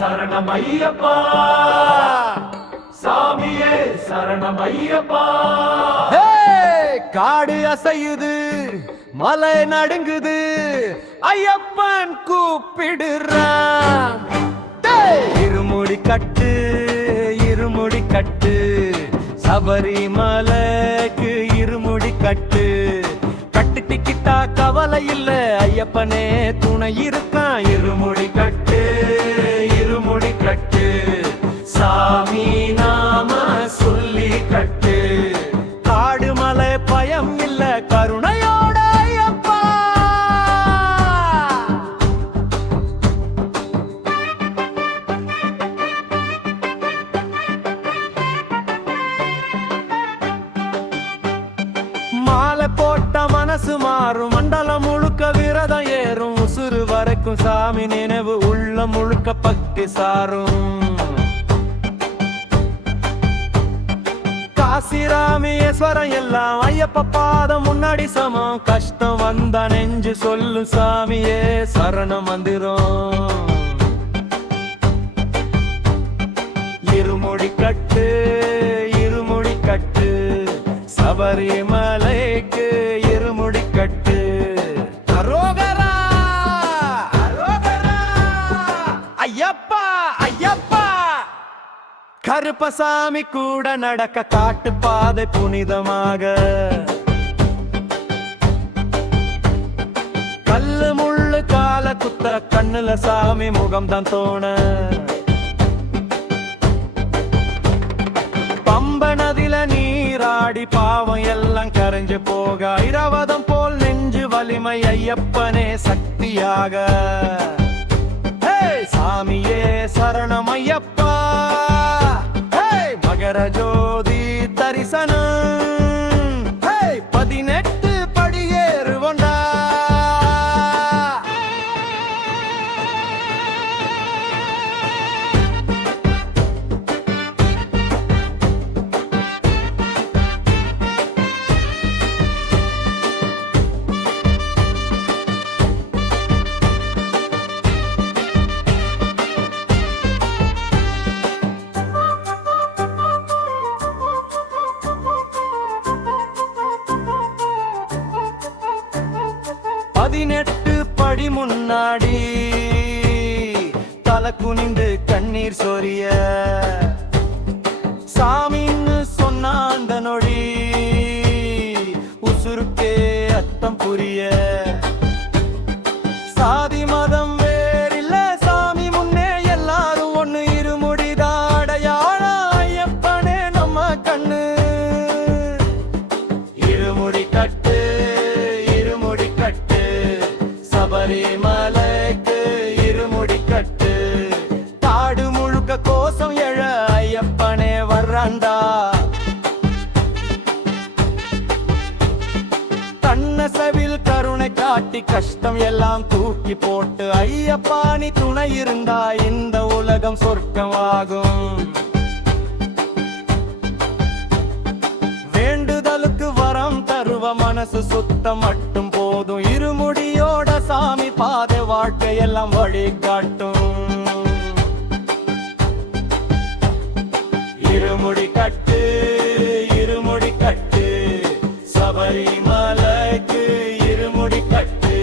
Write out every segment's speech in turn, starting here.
சரணம் ஐயப்பா, சாமியே சரணம் ஐயப்பா. காடு அசையுது, மலை நடுங்குது, ஐயப்பன் கூப்பிடுறான். இருமுடி கட்டு, இருமுடி கட்டு, சபரிமலைக்கு இருமுடி கட்டு. கட்டுக்கிட்டா கவலை இல்ல, ஐயப்பனே துணை இருக்கான். இருமுடி கட்டு, இருமுடி கட்டு, சாமி நாம சொல்லி கட்டு. காடு மலை பயம் இல்ல, கருணையோட ஐயப்பா. மாலை போட்ட மனசு மாறும், மண்டலம் முழுக்க விரதம் ஏறும். உசுறு வரைக்கும் சாமி நினைவு, உள்ள முழுக்க பக்தி சாரும். காசிராமேஸ்வரம் எல்லாம் ஐயப்ப பாதம் முன்னாடி சமம். கஷ்டம் வந்தா நெஞ்சு சொல்லு சாமியே சரணம் மந்திரம். இருமுடி கட்டு, இருமுடி கட்டு, சபரிமலைக்கு இருமுடி கட்டு. அரோகரா, அரோகரா, ஐயப்பா, ஐயப்பா. கருப்பசாமி கூட நடக்க காட்டு பாதை புனிதமாக. கல்லு முள்ளு கால குத்த, கண்ணுல சாமி முகம் தான் தோண. பம்ப நதில நீராடி பாவம் எல்லாம் கரைஞ்சு போக. ஐராவதம் போல் நெஞ்சு வலிமை, ஐயப்பனே சக்தியாக. சாமியே சரணம் ஐயப்பா, மகர ஜோதி தரிசனம். 18 படியேறுவண்டா. பதினெட்டு படி முன்னாடி தலை குனிந்து கண்ணீர் சொரிய. சாமின்னு சொன்ன அந்த நொடி உசுருக்கே அர்த்தம் புரிய. சாதி மதம் வேறில்ல, சாமி முன்னே எல்லாரும் ஒண்ணு. இருமுடிதான் அடையாளம், ஐயப்பனே நம்ம கண்ணு. இருமுடி கட்டு, இருமுடி கட்டு, சபரிமலைக்கு இருமுடி கட்டு. காடு முழுக்க கோசம் எழ, ஐயப்பனே வர்றாண்டா. தன்னசவில் கருணை காட்டி, கஷ்டம் எல்லாம் தூக்கி போட்டு. ஐயப்பா நீ துணை இருந்தா இந்த உலகம் சொர்க்கமாகும். வேண்டுதலுக்கு வரம் தருவ, மனசு சுத்தம் மட்டும் போதும். இருமுடியோட சாமி பாதை வாழ்க்கையெல்லாம் வழிகாட்டும். இருமுடி கட்டு, இருமுடி கட்டு, சபரிமலைக்கு இருமுடி கட்டு.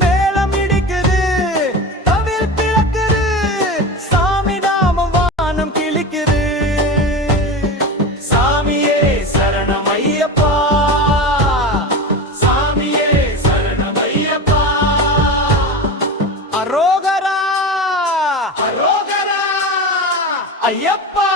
மேளம் இடிக்குது, தவில் பிளக்குது, சாமி நாமம் வானம் கிழிக்குது. சாமியே சரணம் ஐயப்பா, சாமியே சரணம் ஐயப்பா. அரோகரா, அரோகரா, ஐயப்பா.